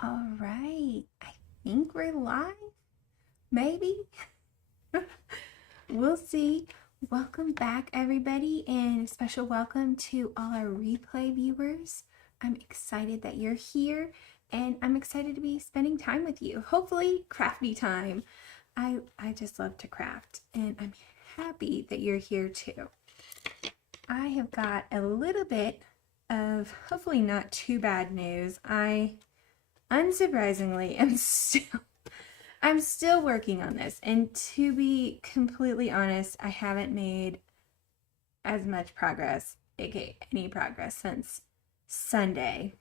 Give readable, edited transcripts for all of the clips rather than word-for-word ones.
All right, I think we're live. Maybe. We'll see. Welcome back, everybody, and a special welcome to all our replay viewers. I'm excited that you're here, and I'm excited to be spending time with you. Hopefully, crafty time. I just love to craft, and I'm happy that you're here too. I have got a little bit of hopefully not too bad news. Unsurprisingly, I'm still working on this, and to be completely honest, I haven't made as much progress, aka any progress, since Sunday.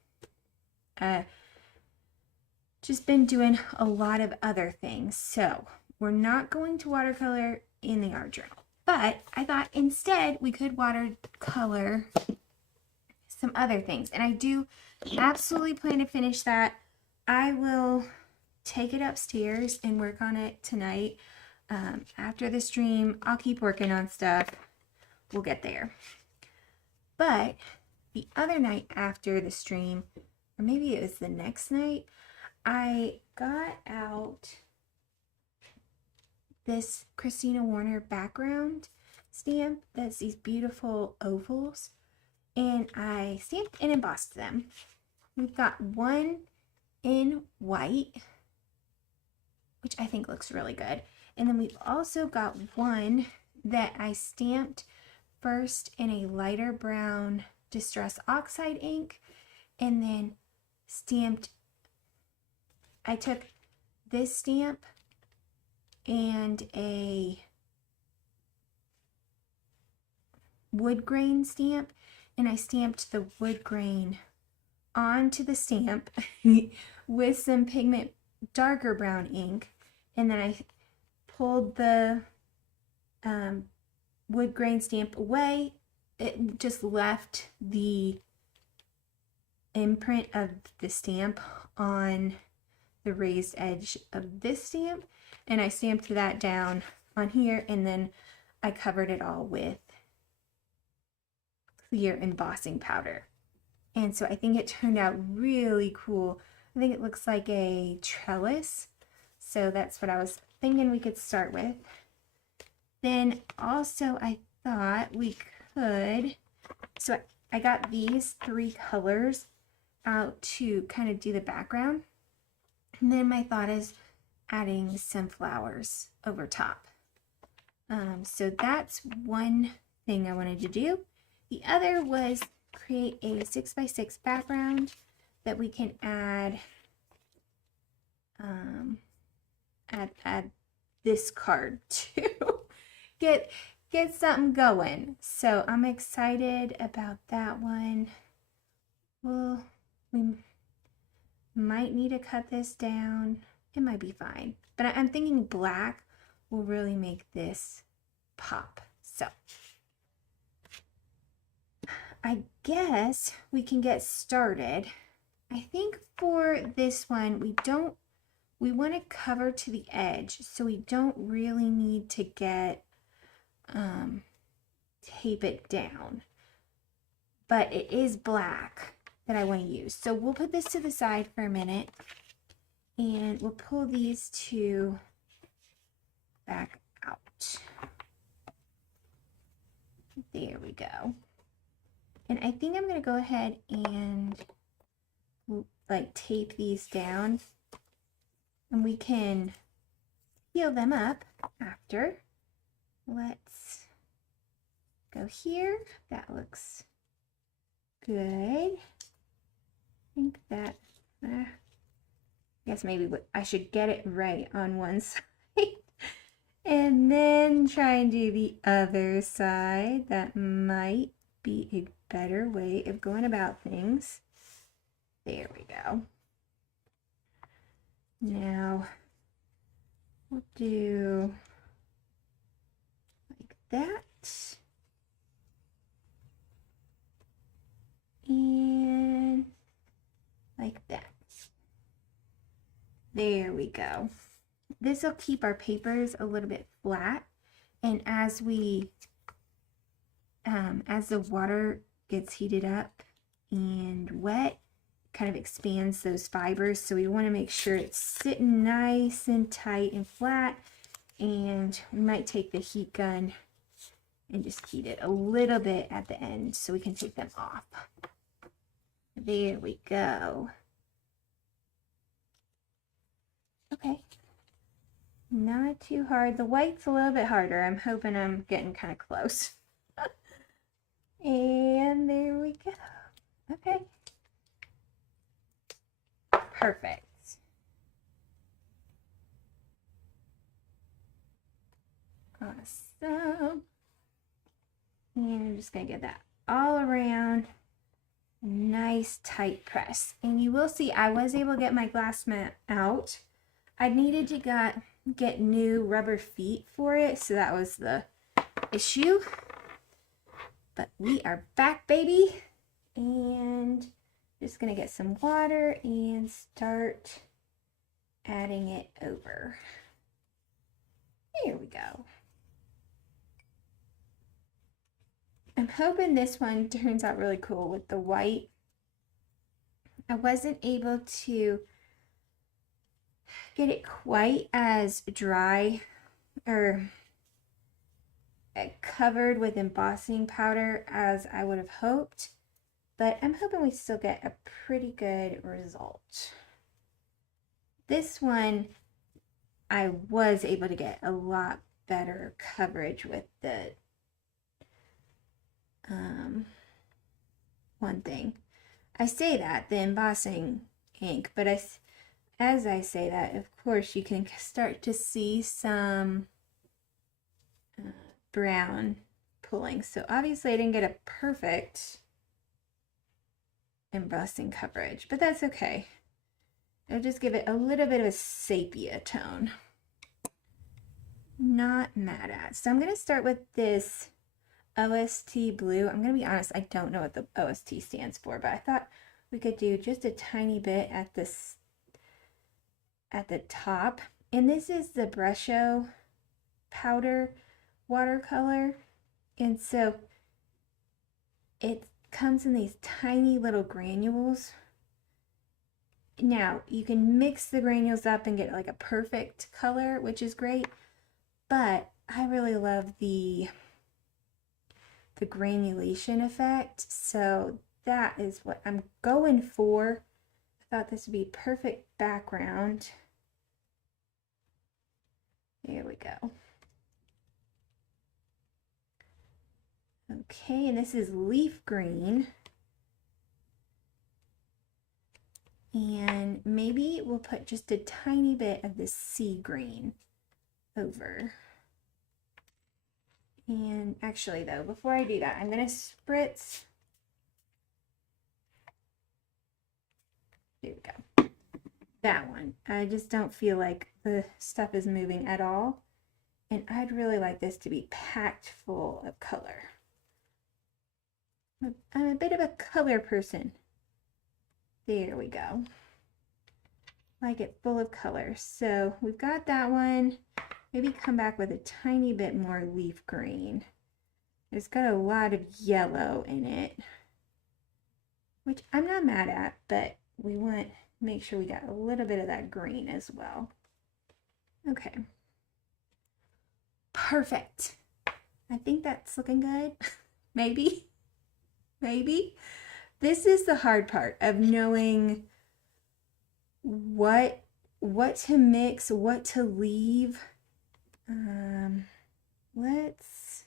Just been doing a lot of other things, so we're not going to watercolor in the art journal, but I thought instead we could watercolor some other things, and I do absolutely plan to finish that. I will take it upstairs and work on it tonight. After the stream, I'll keep working on stuff. We'll get there. But the other night after the stream, or maybe it was the next night, I got out this Christina Warner background stamp that's these beautiful ovals, and I stamped and embossed them. We've got one in white, which I think looks really good. And then we've also got one that I stamped first in a lighter brown Distress Oxide ink, and then I took this stamp and a wood grain stamp, and I stamped the wood grain onto the stamp with some pigment darker brown ink, and then I pulled the wood grain stamp away. It just left the imprint of the stamp on the raised edge of this stamp, and I stamped that down on here, and then I covered it all with clear embossing powder. And so I think it turned out really cool. I think it looks like a trellis. So that's what I was thinking we could start with. Then also I thought we could, so I got these 3 colors out to kind of do the background. And then my thought is adding some flowers over top. So that's one thing I wanted to do. The other was create a 6x6 background that we can add this card to get something going. So I'm excited about that one. Well, we might need to cut this down. It might be fine, but I'm thinking black will really make this pop. So I guess we can get started. I think for this one, we want to cover to the edge, so we don't really need to get tape it down, but it is black that I want to use. So we'll put this to the side for a minute, and we'll pull these 2 back out. There we go. And I think I'm going to go ahead and like tape these down, and we can peel them up after. Let's go here. That looks good. I think that, I guess maybe I should get it right on one side and then try and do the other side. That might be a better way of going about things. There we go. Now we'll do like that, and like that. There we go. This will keep our papers a little bit flat, and as the water gets heated up and wet, kind of expands those fibers. So we want to make sure it's sitting nice and tight and flat. And we might take the heat gun and just heat it a little bit at the end so we can take them off. There we go. Okay. Not too hard. The white's a little bit harder. I'm hoping I'm getting kind of close. And there we go. Okay. Perfect. Awesome. And I'm just going to get that all around. Nice tight press. And you will see I was able to get my glass mat out. I needed to get new rubber feet for it, so that was the issue. But we are back, baby. And just going to get some water and start adding it over. Here we go. I'm hoping this one turns out really cool with the white. I wasn't able to get it quite as dry or covered with embossing powder as I would have hoped, but I'm hoping we still get a pretty good result. This one, I was able to get a lot better coverage with the one thing. I say that, the embossing ink, but as I say that, of course, you can start to see some brown pulling. So obviously I didn't get a perfect embossing coverage, but that's okay. I'll just give it a little bit of a sepia tone. Not mad at. So I'm going to start with this OST blue. I'm going to be honest, I don't know what the OST stands for, but I thought we could do just a tiny bit at this at the top. And this is the Brusho powder watercolor. And so it comes in these tiny little granules. Now you can mix the granules up and get like a perfect color, which is great, but I really love the granulation effect, so that is what I'm going for. I thought this would be perfect background. There we go. Okay, and this is leaf green. And maybe we'll put just a tiny bit of the sea green over. And actually though, before I do that, I'm going to spritz. There we go. That one. I just don't feel like the stuff is moving at all. And I'd really like this to be packed full of color. I'm a bit of a color person. There we go. Like it full of color. So we've got that one. Maybe come back with a tiny bit more leaf green. It's got a lot of yellow in it, which I'm not mad at, but we want to make sure we got a little bit of that green as well. Okay. Perfect. I think that's looking good. Maybe. Maybe. This is the hard part of knowing what to mix, what to leave. Let's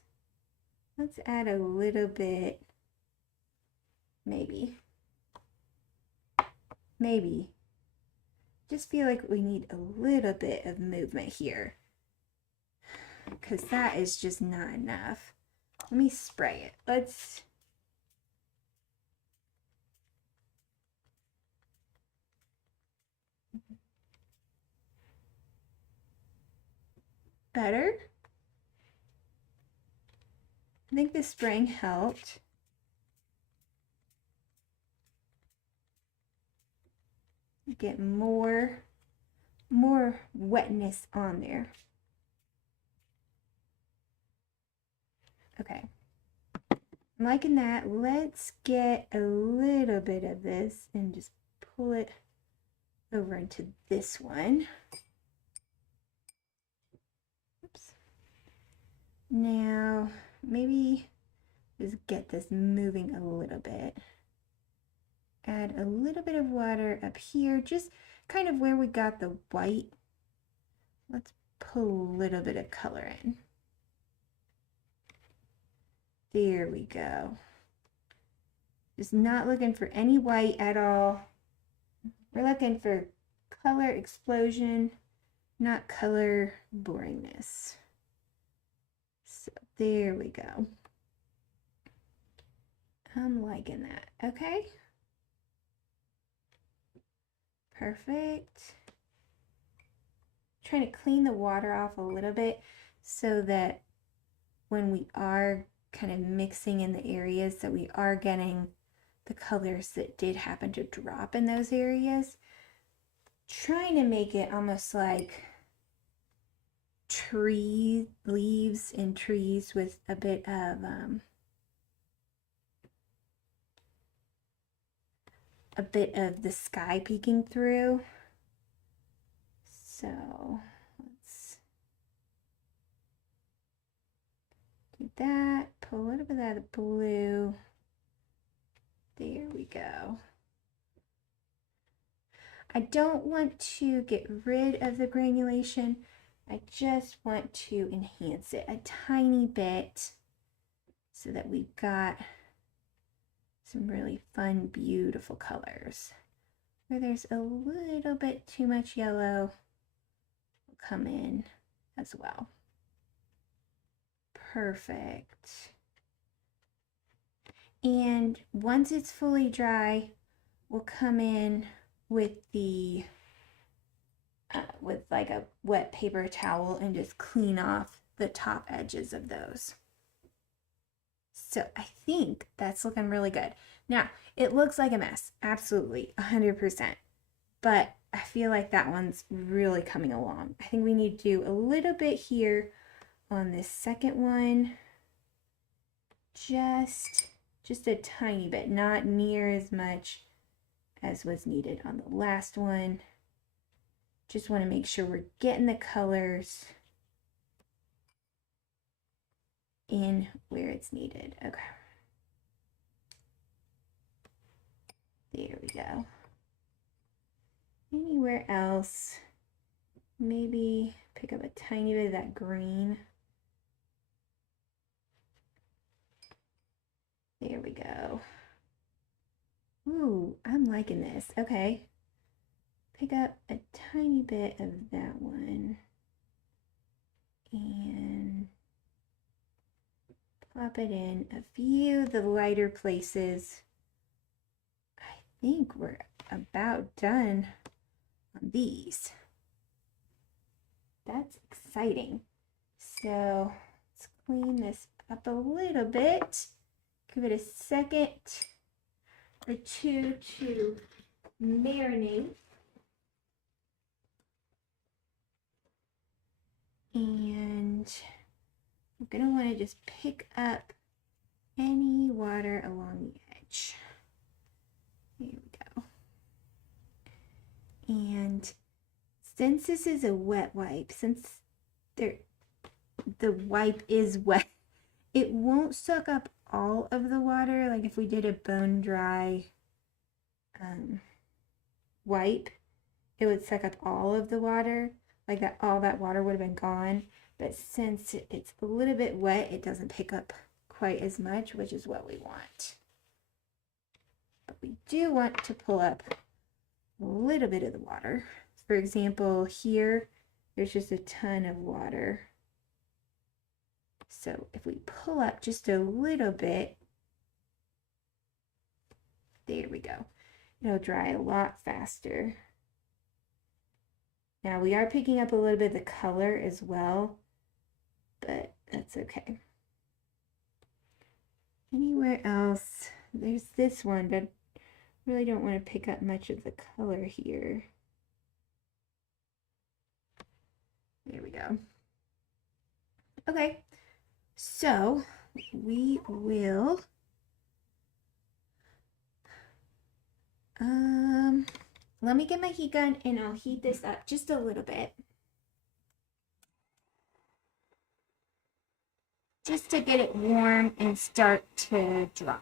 add a little bit, maybe. Just feel like we need a little bit of movement here, because that is just not enough. Let me spray it. Let's better. I think the spraying helped. Get more wetness on there. Okay. I'm liking that. Let's get a little bit of this and just pull it over into this one. Oops. Now, maybe just get this moving a little bit. Add a little bit of water up here, just kind of where we got the white. Let's put a little bit of color in. There we go. Just not looking for any white at all. We're looking for color explosion, not color boringness. So there we go. I'm liking that. Okay. Perfect. Trying to clean the water off a little bit so that when we are kind of mixing in the areas that we are getting the colors that did happen to drop in those areas, trying to make it almost like tree leaves and trees with a bit of the sky peeking through. So let's do that. Pull a little bit of the blue. There we go. I don't want to get rid of the granulation. I just want to enhance it a tiny bit so that we've got some really fun, beautiful colors. Where there's a little bit too much yellow, will come in as well. Perfect. And once it's fully dry, we'll come in with the with like a wet paper towel and just clean off the top edges of those. So I think that's looking really good. Now, it looks like a mess, absolutely, 100%. But I feel like that one's really coming along. I think we need to do a little bit here on this second one. Just a tiny bit, not near as much as was needed on the last one. Just want to make sure we're getting the colors in where it's needed. Okay. There we go. Anywhere else, maybe pick up a tiny bit of that green. There we go. Ooh, I'm liking this. Okay. Pick up a tiny bit of that one and plop it in a few of the lighter places. I think we're about done on these. That's exciting. So let's clean this up a little bit. Give it a second or two to marinate. And we're going to want to just pick up any water along the edge. There we go. And since this is a wet wipe, since the wipe is wet, it won't suck up all of the water. Like if we did a bone dry wipe, it would suck up all of the water. Like that, all that water would have been gone. But since it's a little bit wet, it doesn't pick up quite as much, which is what we want. But we do want to pull up a little bit of the water. For example, here, there's just a ton of water. So if we pull up just a little bit, there we go. It'll dry a lot faster. Now we are picking up a little bit of the color as well, but that's okay. Anywhere else, there's this one, but really don't want to pick up much of the color here. There we go. Okay, so we will let me get my heat gun and I'll heat this up just a little bit. Just to get it warm and start to dry.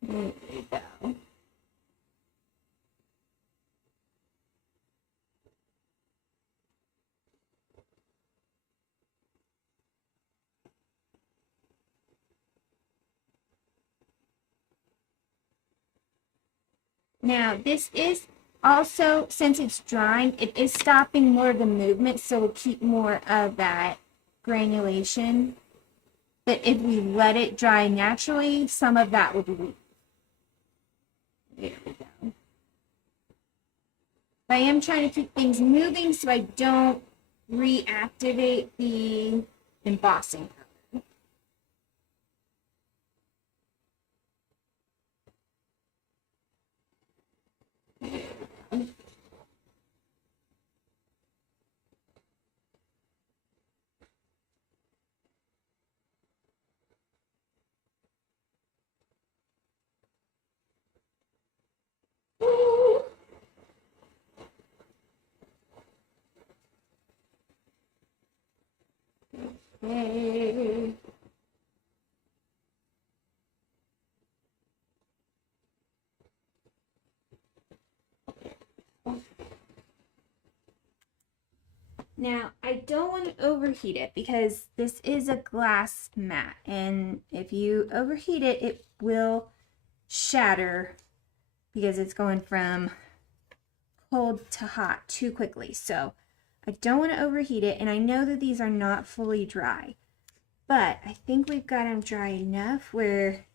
There we go. Now, this is also, since it's drying, it is stopping more of the movement, so we'll keep more of that granulation. But if we let it dry naturally, some of that would leave. There we go. I am trying to keep things moving so I don't reactivate the embossing. Okay. Now, I don't want to overheat it because this is a glass mat, and if you overheat it, it will shatter because it's going from cold to hot too quickly. So I don't want to overheat it, and I know that these are not fully dry, but I think we've got them dry enough where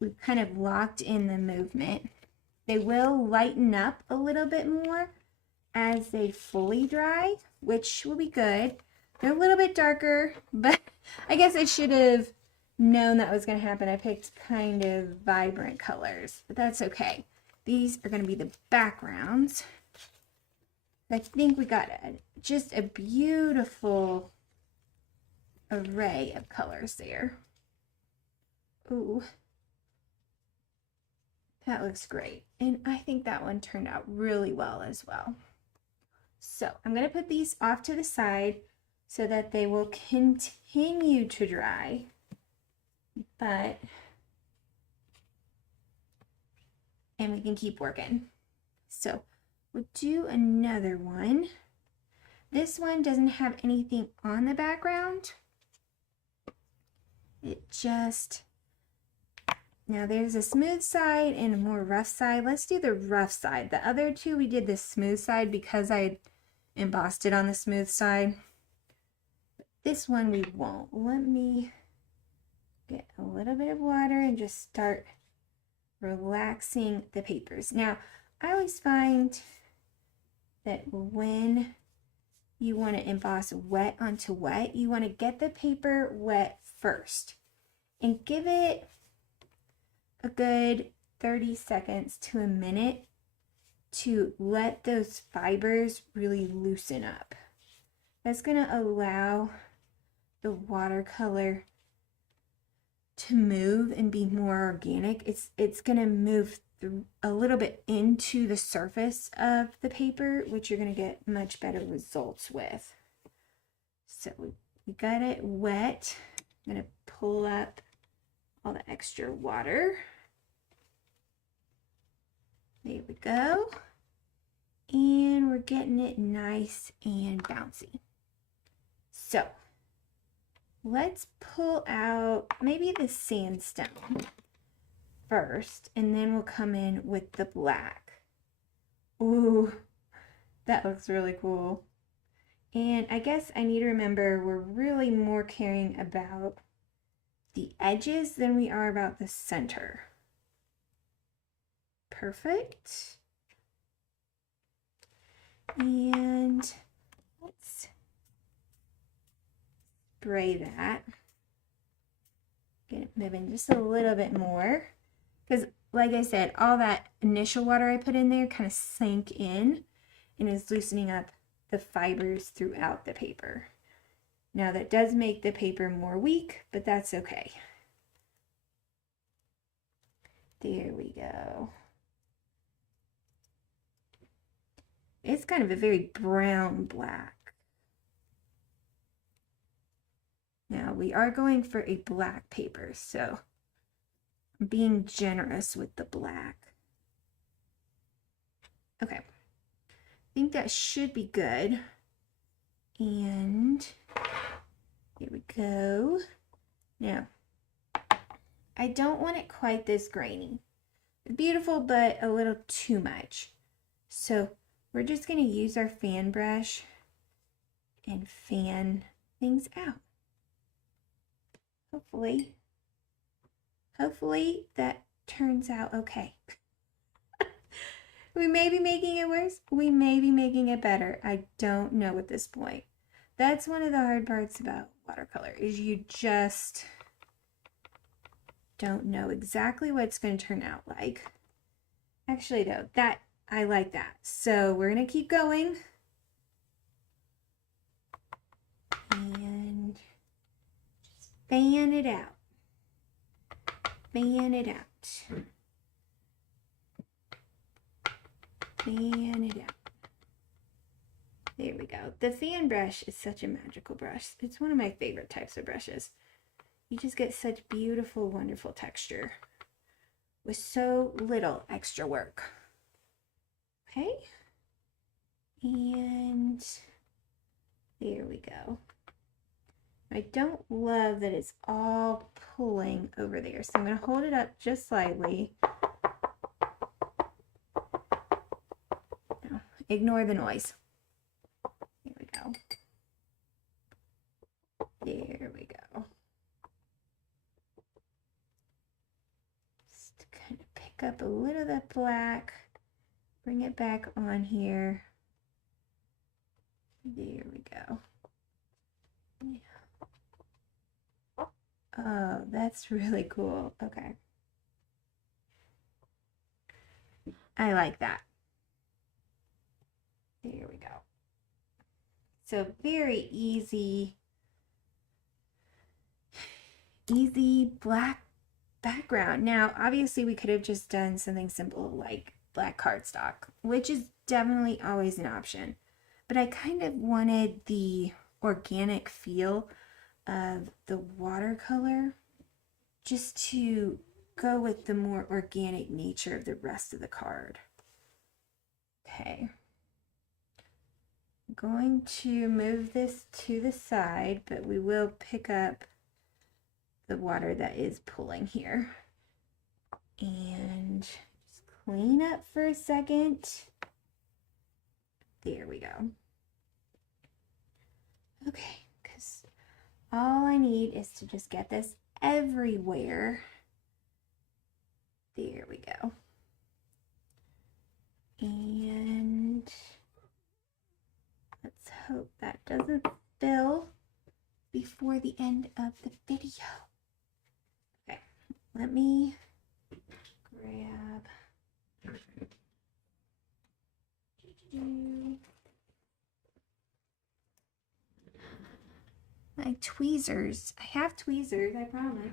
we've kind of locked in the movement. They will lighten up a little bit more as they fully dry, which will be good. They're a little bit darker, but I guess I should have known that was going to happen. I picked kind of vibrant colors, but that's okay. These are going to be the backgrounds. I think we got just a beautiful array of colors there. Ooh, that looks great. And I think that one turned out really well as well. So I'm going to put these off to the side so that they will continue to dry. And we can keep working. So we'll do another one. This one doesn't have anything on the background. It just, now there's a smooth side and a more rough side. Let's do the rough side. The other two we did the smooth side because I embossed it on the smooth side. This one we won't. Let me get a little bit of water and just start relaxing the papers. Now, I always find that when you want to emboss wet onto wet, you want to get the paper wet first and give it a good 30 seconds to a minute to let those fibers really loosen up. That's going to allow the watercolor to move and be more organic. It's going to move through a little bit into the surface of the paper, which you're going to get much better results with. So we got it wet. I'm going to pull up all the extra water. There we go. And we're getting it nice and bouncy. So let's pull out maybe the sandstone first, and then we'll come in with the black. Ooh, that looks really cool. And I guess I need to remember we're really more caring about the edges than we are about the center. Perfect. And let's spray that. Get it moving just a little bit more. Because like I said, all that initial water I put in there kind of sank in and is loosening up the fibers throughout the paper. Now that does make the paper more weak, but that's okay. There we go. It's kind of a very brown black. Now we are going for a black paper, so I'm being generous with the black. Okay, I think that should be good. And here we go. Now, I don't want it quite this grainy. Beautiful, but a little too much. So we're just going to use our fan brush and fan things out. Hopefully that turns out okay. We may be making it worse. We may be making it better. I don't know at this point. That's one of the hard parts about watercolor, is you just don't know exactly what it's going to turn out like. Actually, though, that I like that. So we're going to keep going. And just fan it out. Fan it out. Fan it out. There we go. The fan brush is such a magical brush. It's one of my favorite types of brushes. You just get such beautiful, wonderful texture with so little extra work. Okay. And there we go. I don't love that it's all pulling over there, so I'm going to hold it up just slightly. No, ignore the noise. There we go. There we go. Just kind of pick up a little of that black, bring it back on here. There we go. Yeah. Oh, that's really cool. Okay. I like that. There we go. So very easy black background. Now, obviously we could have just done something simple like black cardstock, which is definitely always an option. But I kind of wanted the organic feel of the watercolor just to go with the more organic nature of the rest of the card. Okay. I'm going to move this to the side, but we will pick up the water that is pulling here. And just clean up for a second. There we go. Okay, because all I need is to just get this everywhere. There we go. And let's hope that doesn't spill before the end of the video. Okay, let me grab my tweezers. I have tweezers, I promise.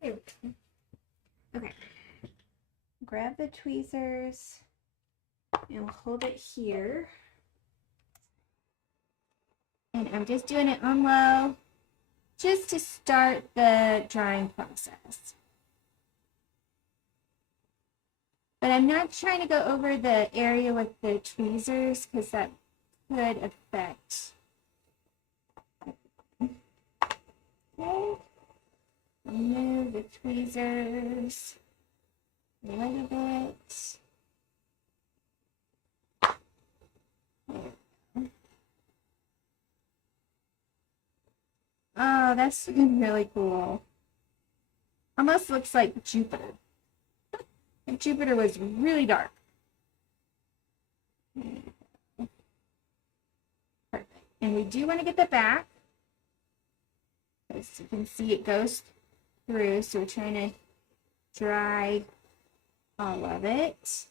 There we go. Okay. Grab the tweezers and we'll hold it here. And I'm just doing it on low just to start the drying process. But I'm not trying to go over the area with the tweezers because that could affect. Okay. Remove the tweezers a little bit. Oh, that's looking really cool. Almost looks like Jupiter. If Jupiter was really dark. Perfect. And we do want to get the back. As you can see, it goes through, so we're trying to dry all of it.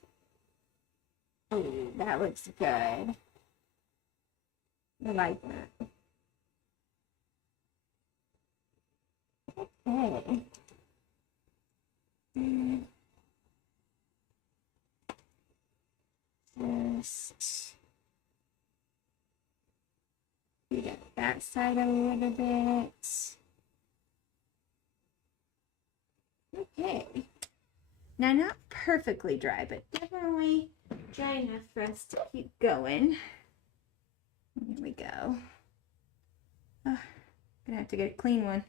Oh, that looks good. I like that. Okay. Just do that back side a little bit. Okay. Now, not perfectly dry, but definitely dry enough for us to keep going. Here we go. Oh, gonna have to get a clean one.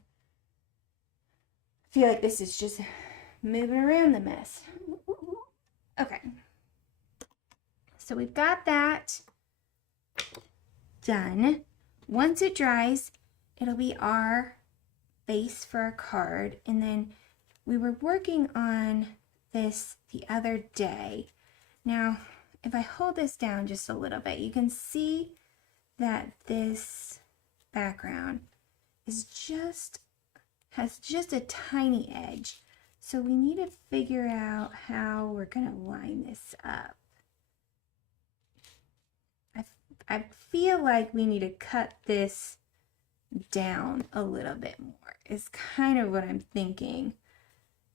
I feel like this is just moving around the mess. Okay. So we've got that done. Once it dries, it'll be our base for our card. And then we were working on this the other day. Now, if I hold this down just a little bit, you can see that this background is has just a tiny edge. So we need to figure out how we're going to line this up. I feel like we need to cut this down a little bit more is kind of what I'm thinking,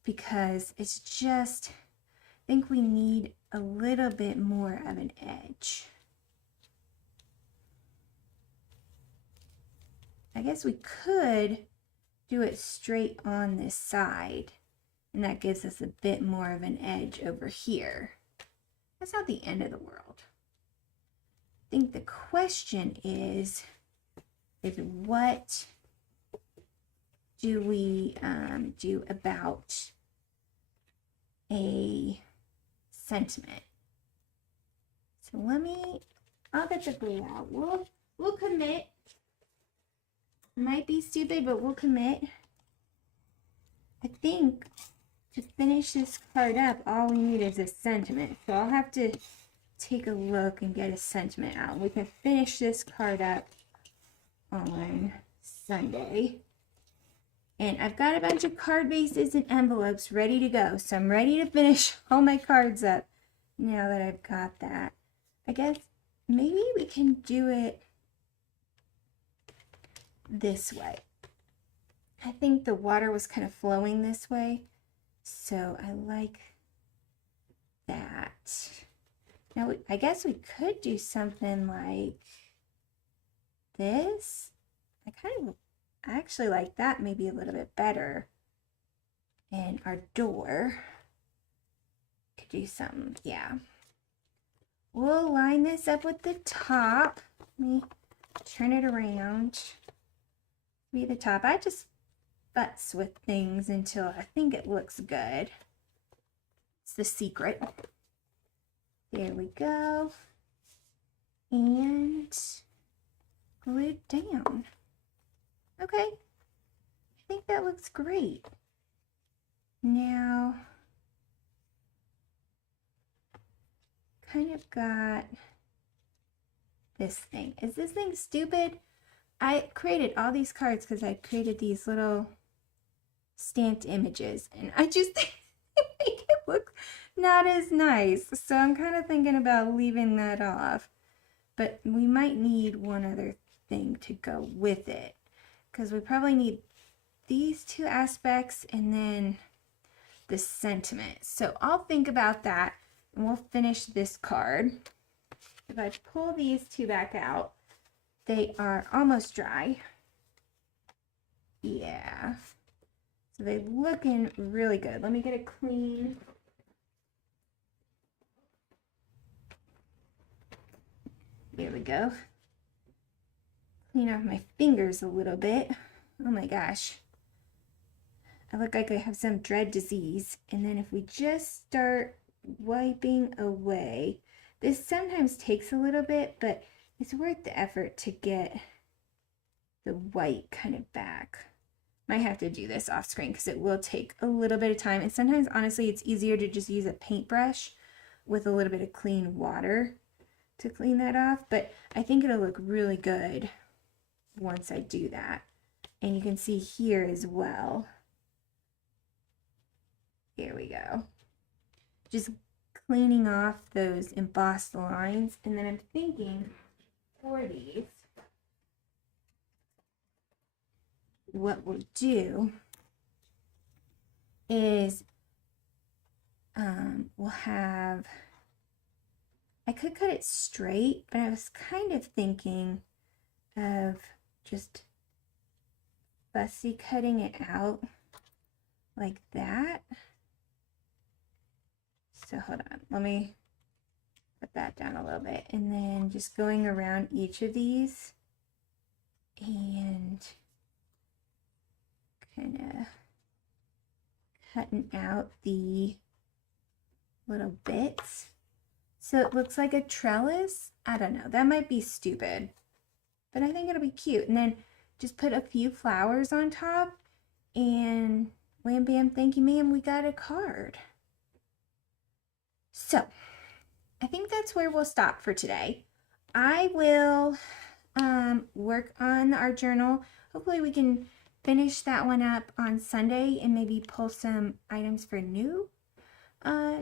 because it's just, I think we need a little bit more of an edge. I guess we could do it straight on this side, and that gives us a bit more of an edge over here. That's not the end of the world. I think the question is what do we do about a sentiment? So I'll get the glue out. We'll commit. Might be stupid, but we'll commit. I think to finish this card up, all we need is a sentiment. So I'll have to take a look and get a sentiment out. We can finish this card up on Sunday. And I've got a bunch of card bases and envelopes ready to go. So I'm ready to finish all my cards up now that I've got that. I guess maybe we can do it this way. I think the water was kind of flowing this way, so I like that. Now, I guess we could do something like this. I actually like that maybe a little bit better. And our door could do something, yeah. We'll line this up with the top. Let me turn it around. Be the top. I just futz with things until I think it looks good. It's the secret. There we go. And glued down. Okay. I think that looks great. Now, kind of got this thing. Is this thing stupid? I created all these cards because I created these little stamped images, and I just think they make it look not as nice. So I'm kind of thinking about leaving that off. But we might need one other thing to go with it, because we probably need these two aspects and then the sentiment. So I'll think about that, and we'll finish this card. If I pull these two back out, they are almost dry. Yeah. So they're looking really good. Let me get a clean. There we go. Clean off my fingers a little bit. Oh my gosh. I look like I have some dread disease. And then if we just start wiping away, this sometimes takes a little bit, but it's worth the effort to get the white kind of back. Might have to do this off screen because it will take a little bit of time. And sometimes, honestly, it's easier to just use a paintbrush with a little bit of clean water to clean that off. But I think it'll look really good once I do that. And you can see here as well. Here we go. Just cleaning off those embossed lines. And then I'm thinking, for these, what we'll do is we'll have, I could cut it straight, but I was kind of thinking of just fussy cutting it out like that. So hold on, let me put that down a little bit, and then just going around each of these and kind of cutting out the little bits so it looks like a trellis. I don't know, that might be stupid, but I think it'll be cute. And then just put a few flowers on top, and wham bam, thank you ma'am, we got a card. So I think that's where we'll stop for today. I will work on our journal. Hopefully we can finish that one up on Sunday and maybe pull some items for a new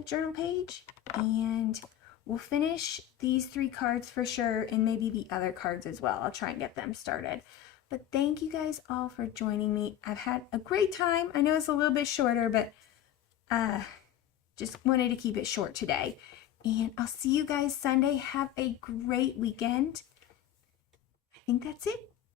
journal page. And we'll finish these 3 cards for sure, and maybe the other cards as well. I'll try and get them started. But thank you guys all for joining me. I've had a great time. I know it's a little bit shorter, but just wanted to keep it short today. And I'll see you guys Sunday. Have a great weekend. I think that's it.